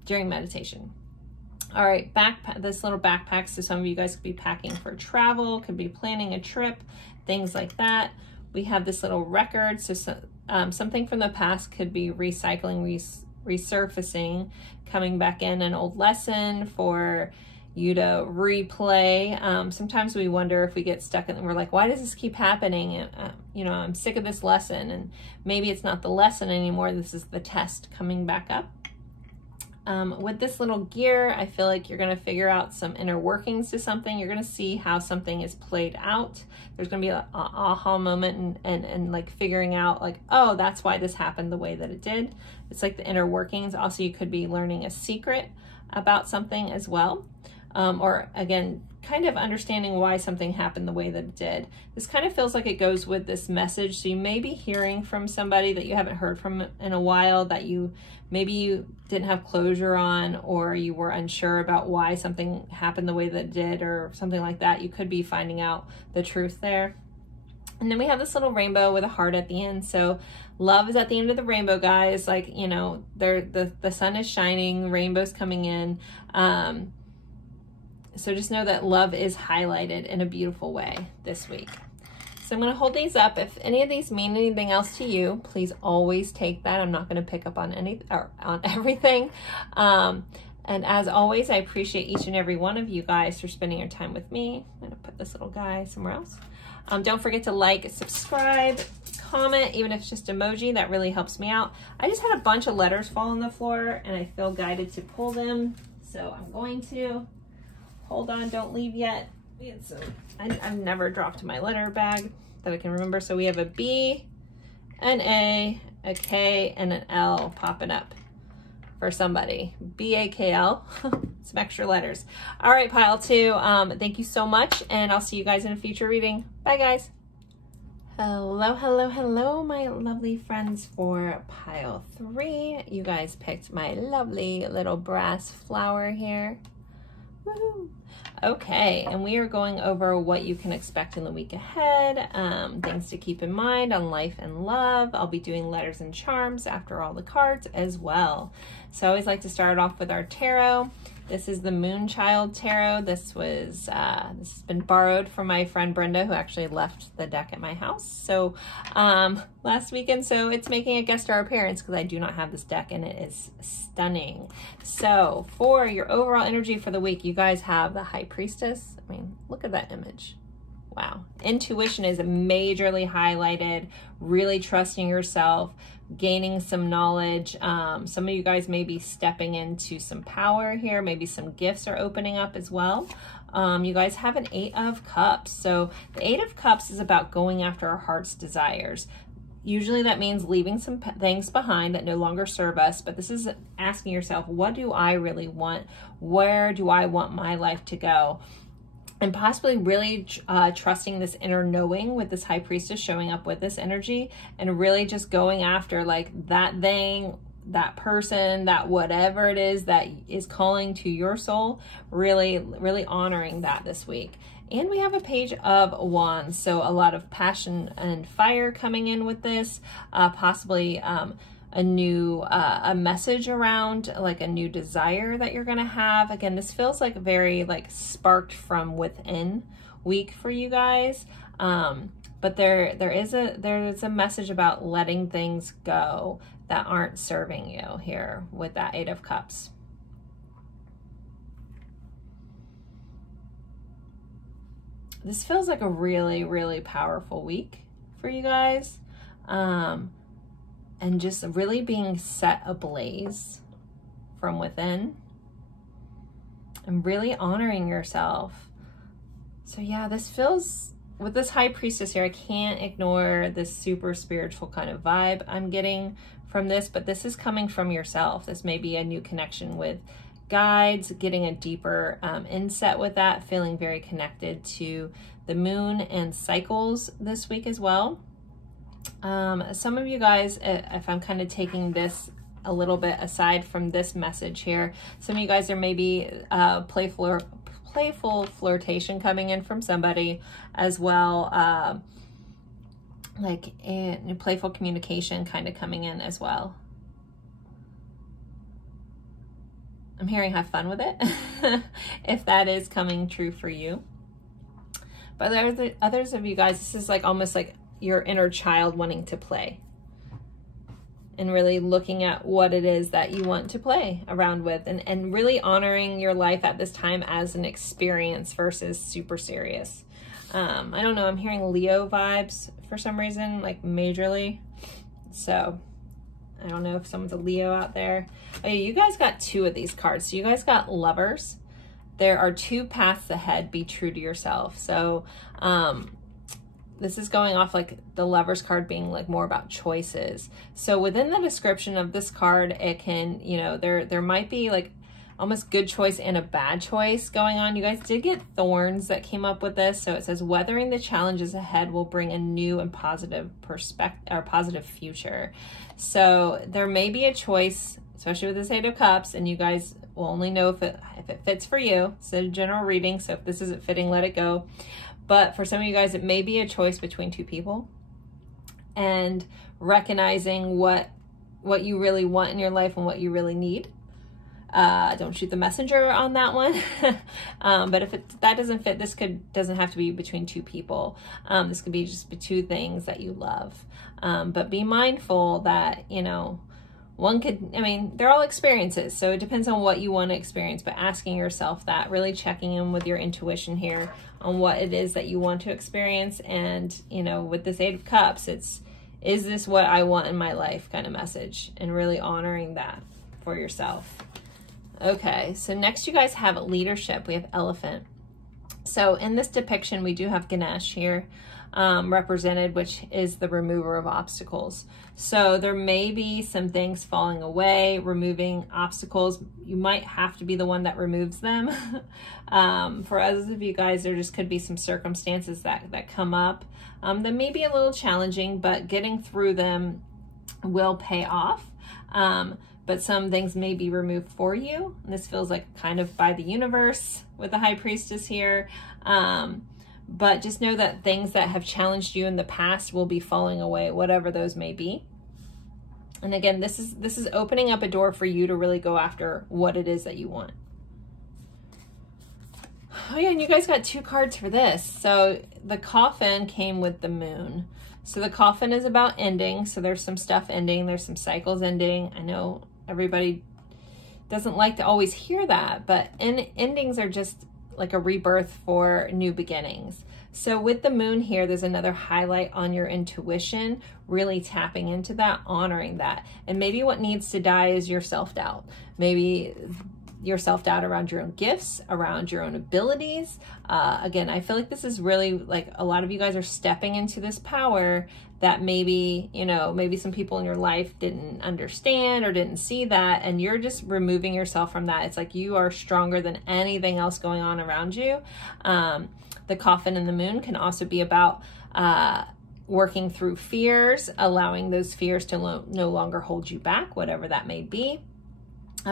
during meditation. All right, this little backpack. So some of you guys could be packing for travel, could be planning a trip, things like that. We have this little record. So something from the past could be recycling, resurfacing, coming back in an old lesson for you to replay. Sometimes we wonder if we get stuck in, we're like, why does this keep happening? You know, I'm sick of this lesson, and maybe it's not the lesson anymore. This is the test coming back up. With this little gear, I feel like you're going to figure out some inner workings to something. You're going to see how something is played out. There's going to be an aha moment and like figuring out like, oh, that's why this happened the way that it did. It's like the inner workings. Also, you could be learning a secret about something as well. Or again, kind of understanding why something happened the way that it did. This kind of feels like it goes with this message. So you may be hearing from somebody that you haven't heard from in a while, that maybe you didn't have closure on, or you were unsure about why something happened the way that it did, or something like that. You could be finding out the truth there. And then we have this little rainbow with a heart at the end. So love is at the end of the rainbow, guys. Like, you know, the sun is shining, rainbow's coming in. So just know that love is highlighted in a beautiful way this week. So I'm going to hold these up. If any of these mean anything else to you, please always take that. I'm not going to pick up on everything. And as always, I appreciate each and every one of you guys for spending your time with me. I'm going to put this little guy somewhere else. Don't forget to like, subscribe, comment, even if it's just emoji. That really helps me out. I just had a bunch of letters fall on the floor and I feel guided to pull them. So I'm going to. Hold on, don't leave yet. I've never dropped my letter bag that I can remember. So we have a B, an A, a K, and an L popping up for somebody. B-A-K-L, some extra letters. All right, pile 2, thank you so much, and I'll see you guys in a future reading. Bye, guys. Hello, hello, hello, my lovely friends for pile 3. You guys picked my lovely little brass flower here. Woohoo! Okay, and we are going over what you can expect in the week ahead, things to keep in mind on life and love. I'll be doing letters and charms after all the cards as well. So I always like to start off with our tarot. This is the Moonchild Tarot. This has been borrowed from my friend Brenda, who actually left the deck at my house. So last weekend, so it's making a guest star appearance because I do not have this deck and it is stunning. So for your overall energy for the week, you guys have the High Priestess. I mean, look at that image. Wow. Intuition is majorly highlighted, really trusting yourself, gaining some knowledge. Some of you guys may be stepping into some power here. Maybe some gifts are opening up as well. You guys have an 8 of Cups. So the 8 of Cups is about going after our heart's desires. Usually that means leaving some things behind that no longer serve us, but this is asking yourself, what do I really want? Where do I want my life to go? And possibly really trusting this inner knowing with this High Priestess showing up with this energy and really just going after like that thing, that person, that whatever it is that is calling to your soul, really, really honoring that this week. And we have a Page of Wands, so a lot of passion and fire coming in with this, possibly a new a message around like a new desire that you're gonna have. Again, this feels like a very like sparked from within week for you guys, but there's a message about letting things go that aren't serving you here with that 8 of Cups. This feels like a really, really powerful week for you guys. And just really being set ablaze from within and really honoring yourself. So yeah, this feels, with this High Priestess here, I can't ignore this super spiritual kind of vibe I'm getting from this, but this is coming from yourself. This may be a new connection with guides, getting a deeper inset with that, feeling very connected to the moon and cycles this week as well. Some of you guys, if I'm kind of taking this a little bit aside from this message here, some of you guys, there may be playful flirtation coming in from somebody as well, like a playful communication kind of coming in as well. I'm hearing have fun with it, if that is coming true for you. But there's others of you guys, this is like almost like your inner child wanting to play and really looking at what it is that you want to play around with, and really honoring your life at this time as an experience versus super serious. I don't know, I'm hearing Leo vibes for some reason, like majorly. So I don't know if someone's a Leo out there. Oh, you guys got 2 of these cards. So you guys got Lovers. There are 2 paths ahead. Be true to yourself. So this is going off like the Lovers card being like more about choices. So within the description of this card, it can, you know, there might be like almost good choice and a bad choice going on. You guys did get thorns that came up with this. So it says, weathering the challenges ahead will bring a new and positive perspective or positive future. So there may be a choice, especially with this 8 of Cups, and you guys will only know if it fits for you. It's a general reading, so if this isn't fitting, let it go. but for some of you guys, it may be a choice between two people, and recognizing what you really want in your life and what you really need. Don't shoot the messenger on that one. But if that doesn't fit, this doesn't have to be between two people. This could be just two things that you love. But be mindful that, you know, they're all experiences, so it depends on what you want to experience, but asking yourself that, really checking in with your intuition here on what it is that you want to experience. And, you know, with this 8 of Cups, is this what I want in my life kind of message, and really honoring that for yourself. Okay, so next you guys have leadership. We have Elephant. So in this depiction, we do have Ganesh here represented, which is the remover of obstacles. So there may be some things falling away, removing obstacles. You might have to be the one that removes them. For others of you guys, there just could be some circumstances that come up that may be a little challenging, but getting through them will pay off. But some things may be removed for you. And this feels like kind of by the universe with the High Priestess here. But just know that things that have challenged you in the past will be falling away, whatever those may be. And again, this is opening up a door for you to really go after what it is that you want. Oh yeah, and you guys got 2 cards for this. So the Coffin came with the Moon. So the Coffin is about ending. So there's some stuff ending. There's some cycles ending. I know everybody doesn't like to always hear that, but endings are just like a rebirth for new beginnings. So with the Moon here, there's another highlight on your intuition, really tapping into that, honoring that. And maybe what needs to die is your self-doubt. Maybe your self-doubt around your own gifts, around your own abilities. Again, I feel like this is really like a lot of you guys are stepping into this power that maybe, you know, maybe some people in your life didn't understand or didn't see that, and you're just removing yourself from that. It's like you are stronger than anything else going on around you. The Coffin and the Moon can also be about working through fears, allowing those fears to no longer hold you back, whatever that may be.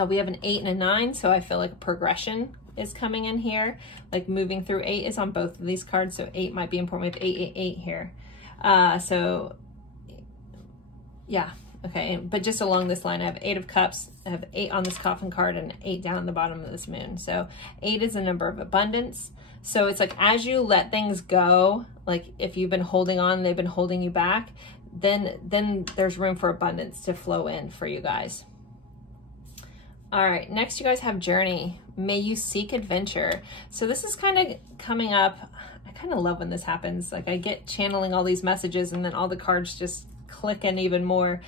We have an 8 and a 9, so I feel like progression is coming in here. Like moving through 8 is on both of these cards, so 8 might be important. We have 8, 8, 8 here. So yeah, okay. But just along this line, I have 8 of Cups, I have 8 on this Coffin card, and 8 down the bottom of this Moon. So 8 is a number of abundance. So it's like as you let things go, like if you've been holding on, they've been holding you back, then there's room for abundance to flow in for you guys. All right, next you guys have Journey. May you seek adventure. So this is kind of coming up. I kind of love when this happens. Like I get channeling all these messages and then all the cards just click in even more.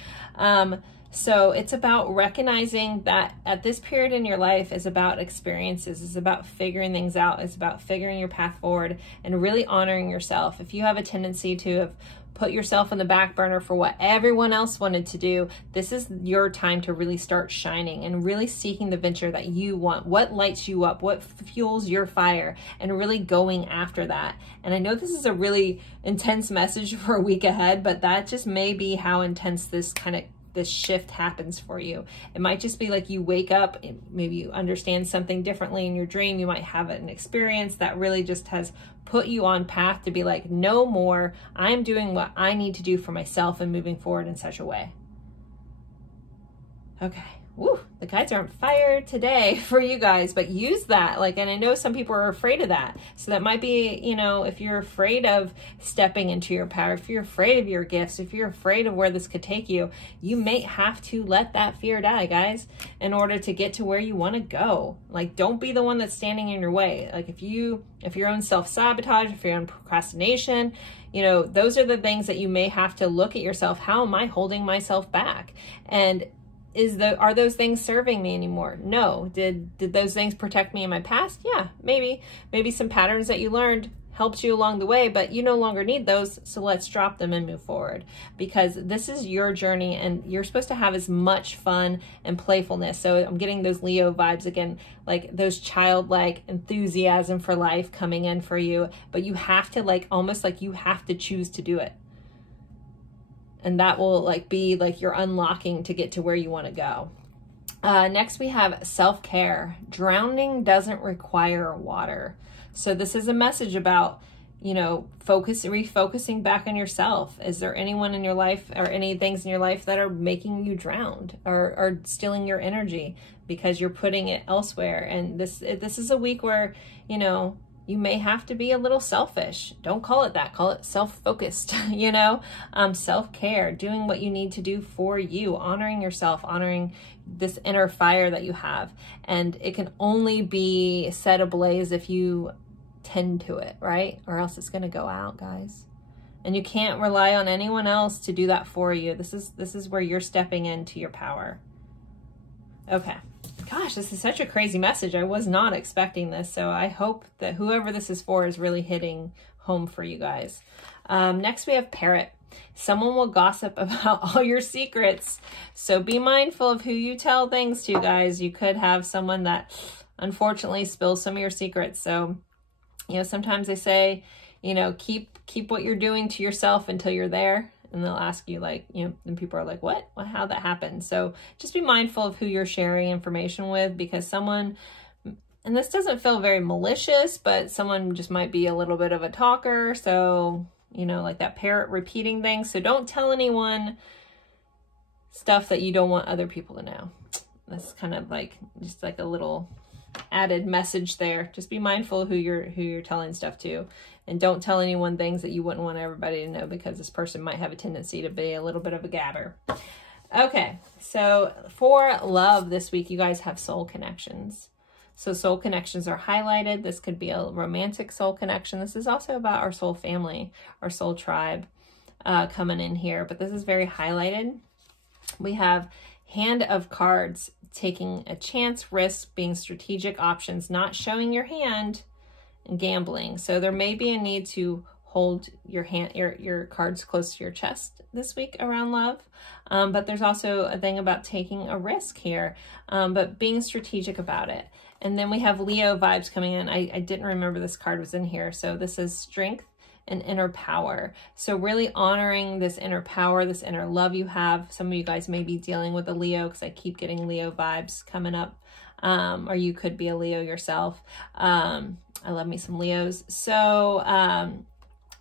So it's about recognizing that at this period in your life is about experiences, is about figuring things out, is about figuring your path forward and really honoring yourself. If you have a tendency to have put yourself on the back burner for what everyone else wanted to do, this is your time to really start shining and really seeking the venture that you want, what lights you up, what fuels your fire, and really going after that. And I know this is a really intense message for a week ahead, but that just may be how intense this shift happens for you. It might just be like you wake up, maybe you understand something differently in your dream. You might have an experience that really just has put you on path to be like, no more. I'm doing what I need to do for myself and moving forward in such a way. Okay. Woo, the guides are on fire today for you guys, but use that. Like, and I know some people are afraid of that. So that might be, you know, if you're afraid of stepping into your power, if you're afraid of your gifts, if you're afraid of where this could take you, you may have to let that fear die, guys, in order to get to where you want to go. Like, don't be the one that's standing in your way. Like if your own self-sabotage, if your own procrastination, you know, those are the things that you may have to look at yourself. How am I holding myself back? And are those things serving me anymore? No. Did those things protect me in my past? Yeah, maybe some patterns that you learned helped you along the way, but you no longer need those. So let's drop them and move forward, because this is your journey and you're supposed to have as much fun and playfulness. So I'm getting those Leo vibes again, like those childlike enthusiasm for life coming in for you, but you have to almost like you have to choose to do it. And that will be your unlocking to get to where you want to go. Next we have self-care. Drowning doesn't require water. So this is a message about you know, refocusing back on yourself. Is there anyone in your life or any things in your life that are making you drowned or stealing your energy because you're putting it elsewhere? And this is a week where, you know, you may have to be a little selfish. Don't call it that. Call it self-focused, you know, self-care, doing what you need to do for you, honoring yourself, honoring this inner fire that you have. And it can only be set ablaze if you tend to it, right? Or else it's going to go out, guys. And you can't rely on anyone else to do that for you. This is where you're stepping into your power. Okay. Gosh, this is such a crazy message. I was not expecting this. So I hope that whoever this is for is really hitting home for you guys. Next we have Parrot. Someone will gossip about all your secrets. So be mindful of who you tell things to, guys. You could have someone that unfortunately spills some of your secrets. So, you know, sometimes they say, you know, keep what you're doing to yourself until you're there. And they'll ask you, like, you know, and people are like, what? Well, how'd that happen? So just be mindful of who you're sharing information with, because someone, and this doesn't feel very malicious, but someone just might be a little bit of a talker. So, you know, like that parrot repeating things. So don't tell anyone stuff that you don't want other people to know. That's kind of like, just like a little added message there. Just be mindful of who you're telling stuff to, and don't tell anyone things that you wouldn't want everybody to know, because this person might have a tendency to be a little bit of a gabber. Okay, so for love this week, you guys have soul connections. So soul connections are highlighted. This could be a romantic soul connection. This is also about our soul family, our soul tribe coming in here, but this is very highlighted. We have Hand of Cards, taking a chance, risk, being strategic options, not showing your hand, and gambling. So there may be a need to hold your hand, your cards close to your chest this week around love. But there's also a thing about taking a risk here, but being strategic about it. And then we have Leo vibes coming in. I didn't remember this card was in here. So this is strength and inner power. So really honoring this inner power, this inner love you have. Some of you guys may be dealing with a Leo, because I keep getting Leo vibes coming up. Or you could be a Leo yourself. I love me some Leos. So,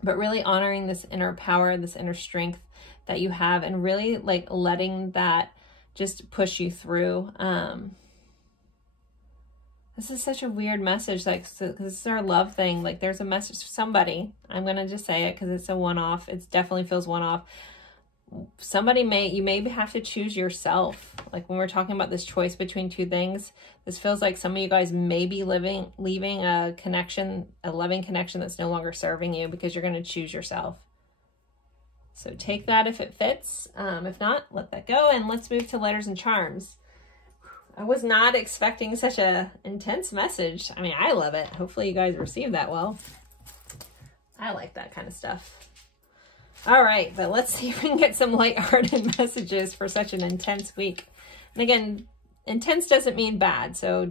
but really honoring this inner power, this inner strength that you have, and really like letting that just push you through. This is such a weird message, like, so, this is our love thing. Like, there's a message for somebody. I'm going to just say it because it's a one-off. It definitely feels one-off. Somebody you may have to choose yourself. Like, when we're talking about this choice between two things, this feels like some of you guys may be leaving a connection, a loving connection that's no longer serving you, because you're going to choose yourself. So take that if it fits. If not, let that go. And let's move to letters and charms. I was not expecting such a intense message. I mean, I love it. Hopefully you guys receive that well. I like that kind of stuff. All right, but let's see if we can get some lighthearted messages for such an intense week. And again, intense doesn't mean bad, so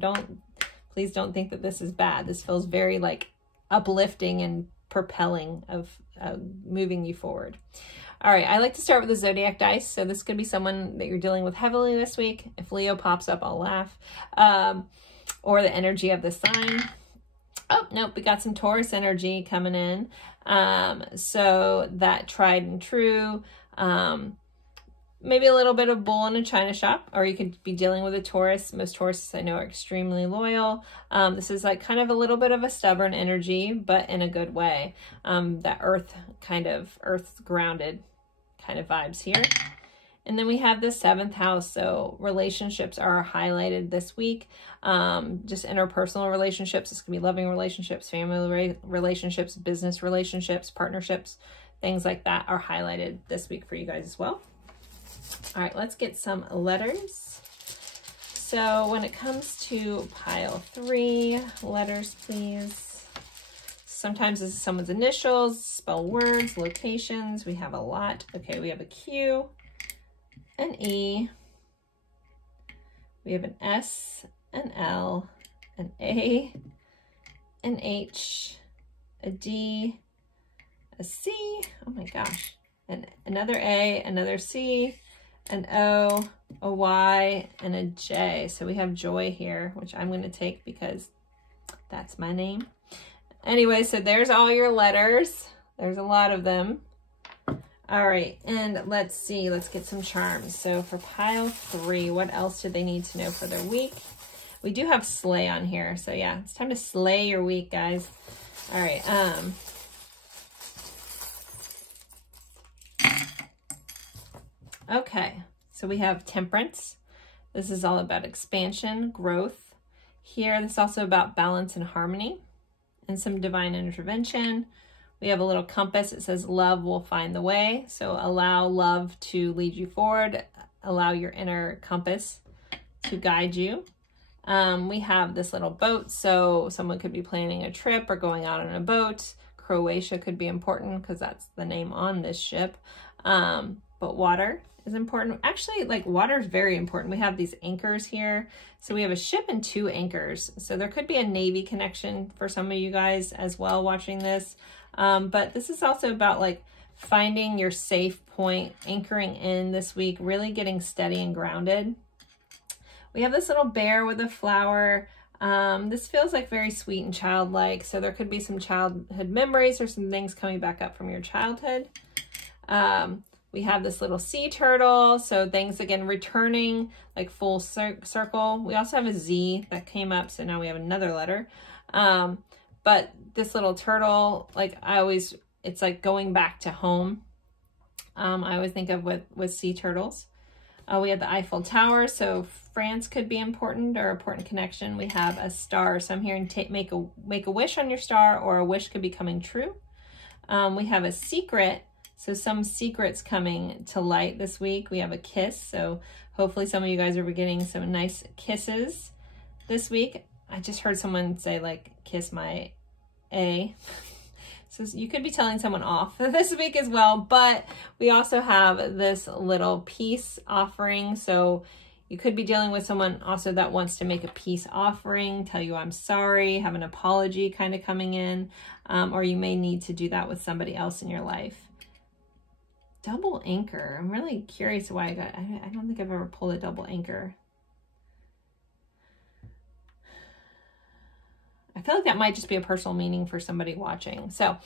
please don't think that this is bad. This feels very like uplifting and propelling of moving you forward. All right, I like to start with the zodiac dice. So this could be someone that you're dealing with heavily this week. If Leo pops up, I'll laugh. Or the energy of the sign. Oh, nope, we got some Taurus energy coming in. So that tried and true. Maybe a little bit of bull in a china shop, or you could be dealing with a Taurus. Most Tauruses I know are extremely loyal. This is like kind of a little bit of a stubborn energy, but in a good way. That earth grounded kind of vibes here. And then we have the 7th house. So relationships are highlighted this week. Just interpersonal relationships. This could be loving relationships, family relationships, business relationships, partnerships, things like that are highlighted this week for you guys as well. All right, let's get some letters. So when it comes to pile 3, letters, please. Sometimes this is someone's initials, spell words, locations. We have a lot. Okay, we have a Q, an E, we have an S, an L, an A, an H, a D, a C, oh my gosh, and another A, another C, an O, a Y, and a J. So we have joy here, which I'm going to take because that's my name. Anyway, so there's all your letters. There's a lot of them. All right, and let's see. Let's get some charms. So for pile 3, what else do they need to know for their week? We do have slay on here. So yeah, it's time to slay your week, guys. All right. Okay, so we have temperance. This is all about expansion, growth. Here, this is also about balance and harmony and some divine intervention. We have a little compass. It says love will find the way. So allow love to lead you forward. Allow your inner compass to guide you. We have this little boat. So someone could be planning a trip or going out on a boat. Croatia could be important because that's the name on this ship. But water is important. Actually, like, water is very important. We have these anchors here. So we have a ship and 2 anchors. So there could be a Navy connection for some of you guys as well watching this. But this is also about like finding your safe point, anchoring in this week, really getting steady and grounded. We have this little bear with a flower. This feels like very sweet and childlike. So there could be some childhood memories or some things coming back up from your childhood. We have this little sea turtle. So things, again, returning like full circle. We also have a Z that came up. So now we have another letter. But this little turtle, like it's like going back to home. I always think of with sea turtles. We have the Eiffel Tower. So France could be important or important connection. We have a star. So I'm hearing make a wish on your star, or a wish could be coming true. We have a secret. So some secrets coming to light this week. We have a kiss. So hopefully some of you guys are getting some nice kisses this week. I just heard someone say like, kiss my A. So you could be telling someone off this week as well. But we also have this little peace offering. So you could be dealing with someone also that wants to make a peace offering, tell you I'm sorry, have an apology kind of coming in. Or you may need to do that with somebody else in your life. Double anchor. I'm really curious why I don't think I've ever pulled a double anchor. I feel like that might just be a personal meaning for somebody watching. So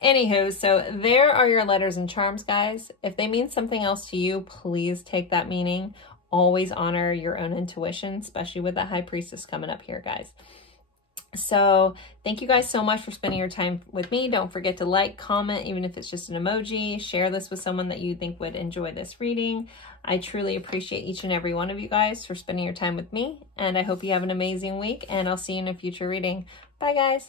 anywho, so there are your letters and charms, guys. If they mean something else to you, please take that meaning. Always honor your own intuition, especially with the High Priestess coming up here, guys. So thank you guys so much for spending your time with me. Don't forget to like, comment, even if it's just an emoji. Share this with someone that you think would enjoy this reading. I truly appreciate each and every one of you guys for spending your time with me. And I hope you have an amazing week. And I'll see you in a future reading. Bye, guys.